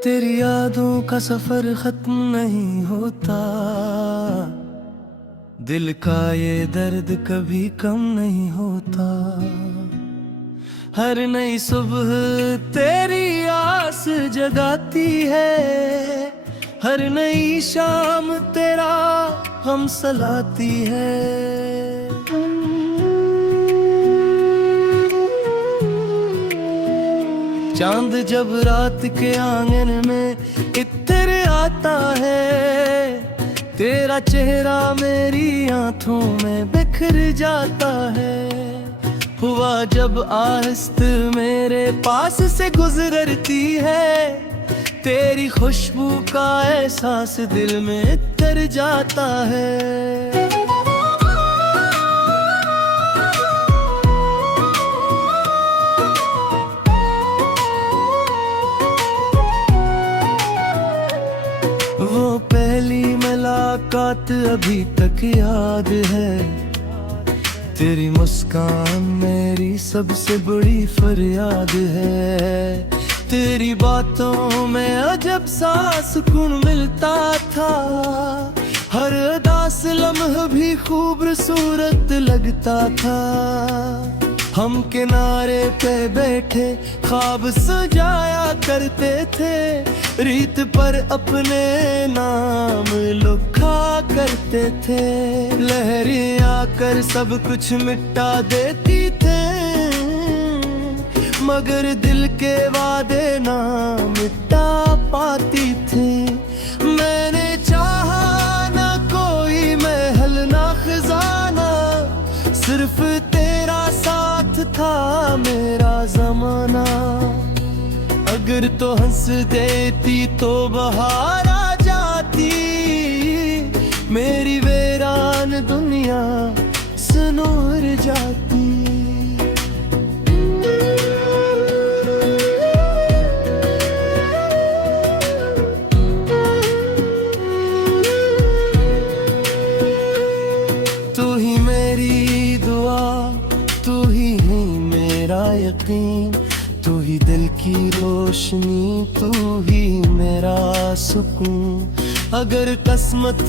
तेरी यादों का सफर खत्म नहीं होता, दिल का ये दर्द कभी कम नहीं होता। हर नई सुबह तेरी आस जगाती है, हर नई शाम तेरा हम सलाती है। चांद जब रात के आंगन में इत्र आता है, तेरा चेहरा मेरी आंखों में बिखर जाता है। हुआ जब आहस्त मेरे पास से गुजरती है, तेरी खुशबू का एहसास दिल में उतर जाता है। वो पहली मुलाकात अभी तक याद है, तेरी मुस्कान मेरी सबसे बड़ी फरियाद है। तेरी बातों में अजब सा सुकून मिलता था, हर उदास लम्हा भी खूबसूरत लगता था। हम किनारे पे बैठे ख्वाब सजाया करते थे, रीत पर अपने नाम लिखा करते थे। लहरें आकर सब कुछ मिटा देती थे, मगर दिल के वादे ना मिटा पाती थी। मैंने चाहा ना कोई महल ना खजाना, सिर्फ तेरा साथ था मेरा जमाना। अगर तो हंस देती तो बहार आ जाती, मेरी वीरान दुनिया सुनूर जाती। तू ही मेरी दुआ, तू ही है मेरा यकीन, तू ही दिल की रोशनी, तू ही मेरा सुकून। अगर किस्मत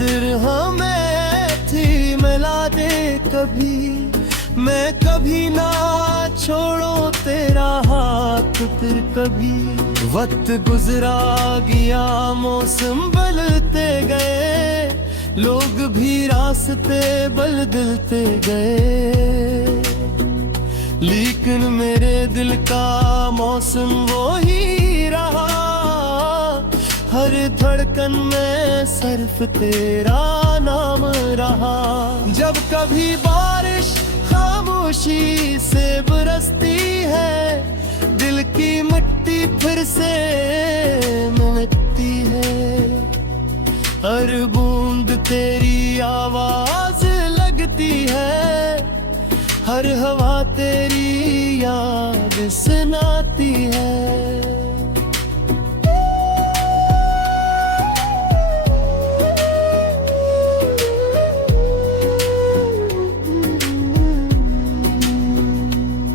हमें थी मिला दे कभी, मैं कभी ना छोड़ो तेरा हाथ फिर कभी। वक्त गुजरा गया, मौसम बदलते गए, लोग भी रास्ते बदलते गए, लेकिन मेरे दिल का मौसम वो ही रहा। हर धड़कन में सिर्फ तेरा नाम रहा। जब कभी बारिश खामोशी से बरसती है, दिल की मिट्टी फिर से मिलती है। हर बूंद तेरी आवाज लगती है, हर हवा तेरी याद सुनाती है।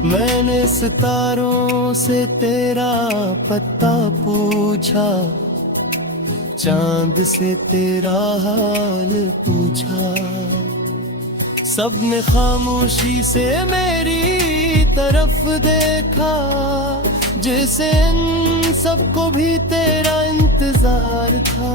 मैंने सितारों से तेरा पता पूछा, चांद से तेरा हाल पूछा। सबने खामोशी से मेरी तरफ देखा, जैसे इन सबको भी तेरा इंतजार था।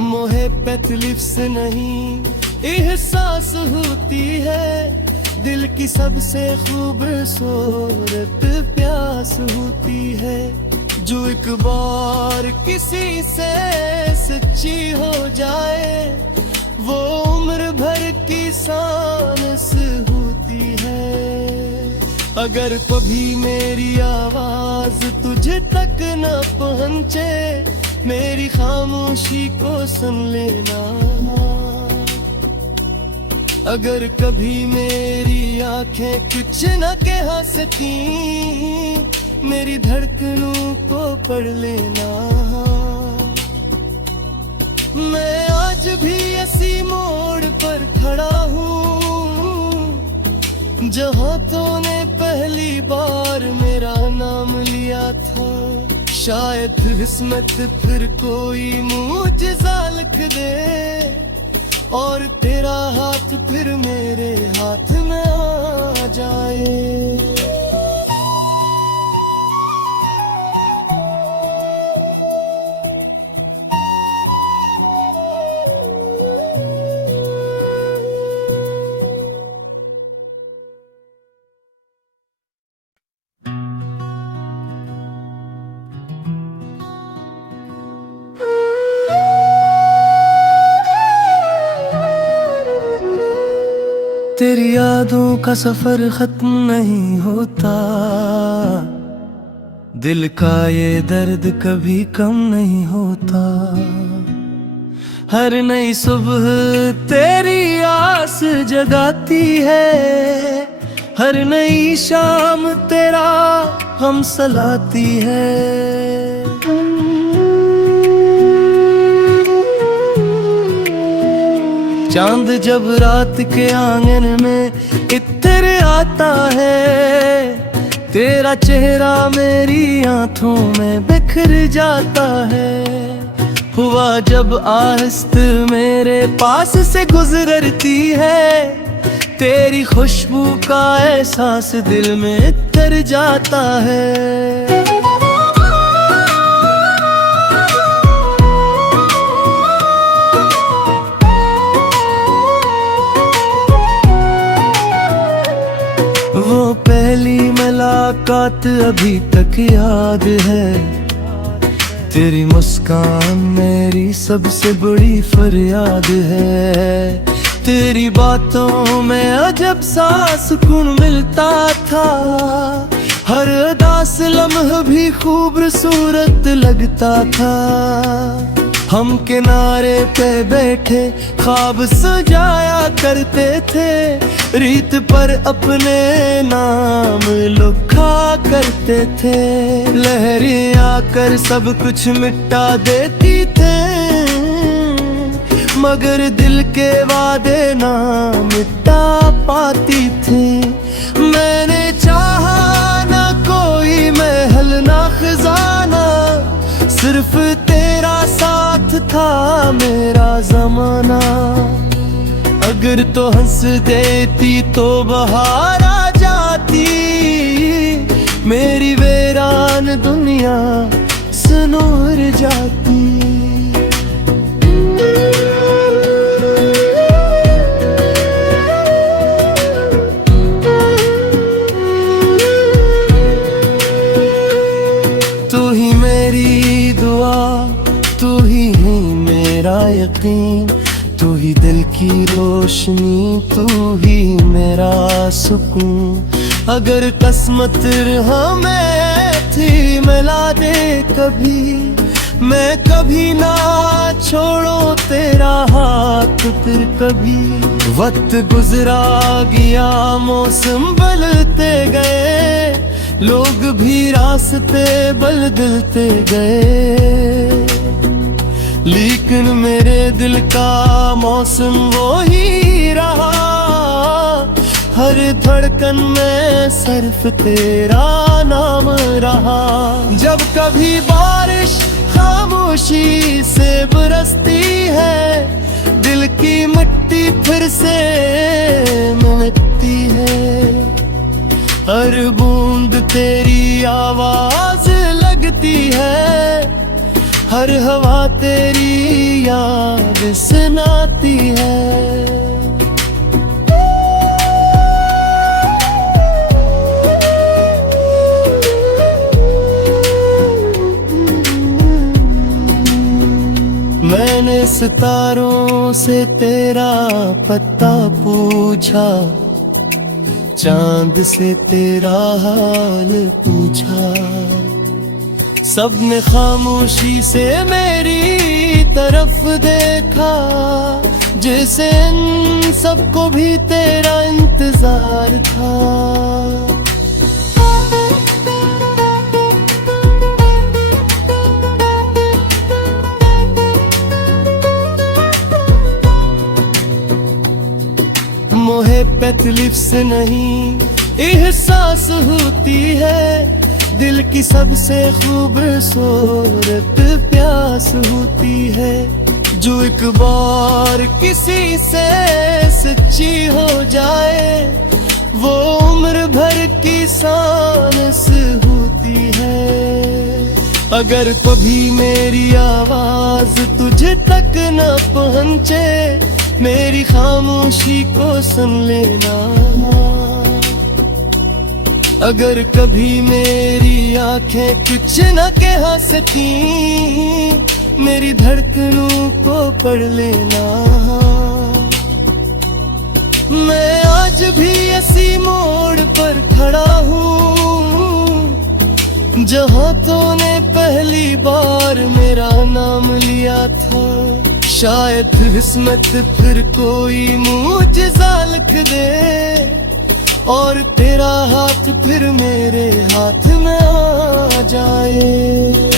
मोहे पे तकलीफ से नहीं एहसास होती है, दिल की सबसे खूबसूरत प्यास होती है। जो एक बार किसी से सच्ची हो जाए, वो उम्र भर की सांस होती है। अगर कभी मेरी आवाज तुझे तक न पहुंचे, मेरी खामोशी को सुन लेना। अगर कभी मेरी आंखें कुछ न कह सकी, मेरी धड़कनों को पढ़ लेना। मैं आज आज भी इसी मोड़ पर खड़ा हूँ जहाँ तूने पहली बार मेरा नाम लिया था। शायद किस्मत फिर कोई मुझे लिख दे और तेरा हाथ फिर मेरे हाथ में आ जाए। तेरी यादों का सफर खत्म नहीं होता, दिल का ये दर्द कभी कम नहीं होता। हर नई सुबह तेरी आस जगाती है, हर नई शाम तेरा हम सलाती है। चांद जब रात के आंगन में इत्र आता है, तेरा चेहरा मेरी आंखों में बिखर जाता है। हुआ जब आहस्त मेरे पास से गुजरती है, तेरी खुशबू का एहसास दिल में उतर जाता है। वो पहली मुलाकात अभी तक याद है, तेरी मुस्कान मेरी सबसे बड़ी फरियाद है। तेरी बातों में अजब सा सुकून मिलता था, हर उदास लम्हा भी खूबसूरत लगता था। हम किनारे पे बैठे ख्वाब सजाया करते थे, रीत पर अपने नाम लिखा करते थे। लहरें आकर सब कुछ मिटा देती थे, मगर दिल के वादे ना मिटा पाती थी। मैंने चाहा ना कोई महल ना खजाना, सिर्फ तेरा साथ था मेरा जमाना। अगर तो हंस देती तो बहार आ जाती, मेरी वीरान दुनिया सनोर जाती। तू ही मेरी दुआ, तू ही है मेरा यकीन, तू ही दिल की रोशनी, तू ही मेरा सुकून। अगर किस्मत हमें थी मिला दे कभी, मैं कभी ना छोड़ो तेरा हाथ फिर कभी। वक्त गुजरा गया, मौसम बदलते गए, लोग भी रास्ते बदलते गए, लेकिन मेरे दिल का मौसम वो ही रहा। हर धड़कन में सिर्फ तेरा नाम रहा। जब कभी बारिश खामोशी से बरसती है, दिल की मिट्टी फिर से मिलती है। हर बूंद तेरी आवाज लगती है, हर हवा तेरी याद सुनाती है। मैंने सितारों से तेरा पता पूछा, चांद से तेरा हाल पूछा। सबने खामोशी से मेरी तरफ देखा, जैसे इन सबको भी तेरा इंतजार था। मोहब्बत लिफ्स नहीं एहसास होती है, दिल की सबसे खूबसूरत प्यास होती है। जो एक बार किसी से सच्ची हो जाए, वो उम्र भर की सांस होती है। अगर कभी मेरी आवाज तुझे तक न पहुंचे, मेरी खामोशी को सुन लेना। अगर कभी मेरी आंखें कुछ न कह सकी, मेरी धड़कनों को पढ़ लेना। मैं आज भी इसी मोड़ पर खड़ा हूँ, जहाँ तूने पहली बार मेरा नाम लिया था। शायद किस्मत फिर कोई मुझे लिख दे, और तेरा हाथ फिर मेरे हाथ में आ जाए।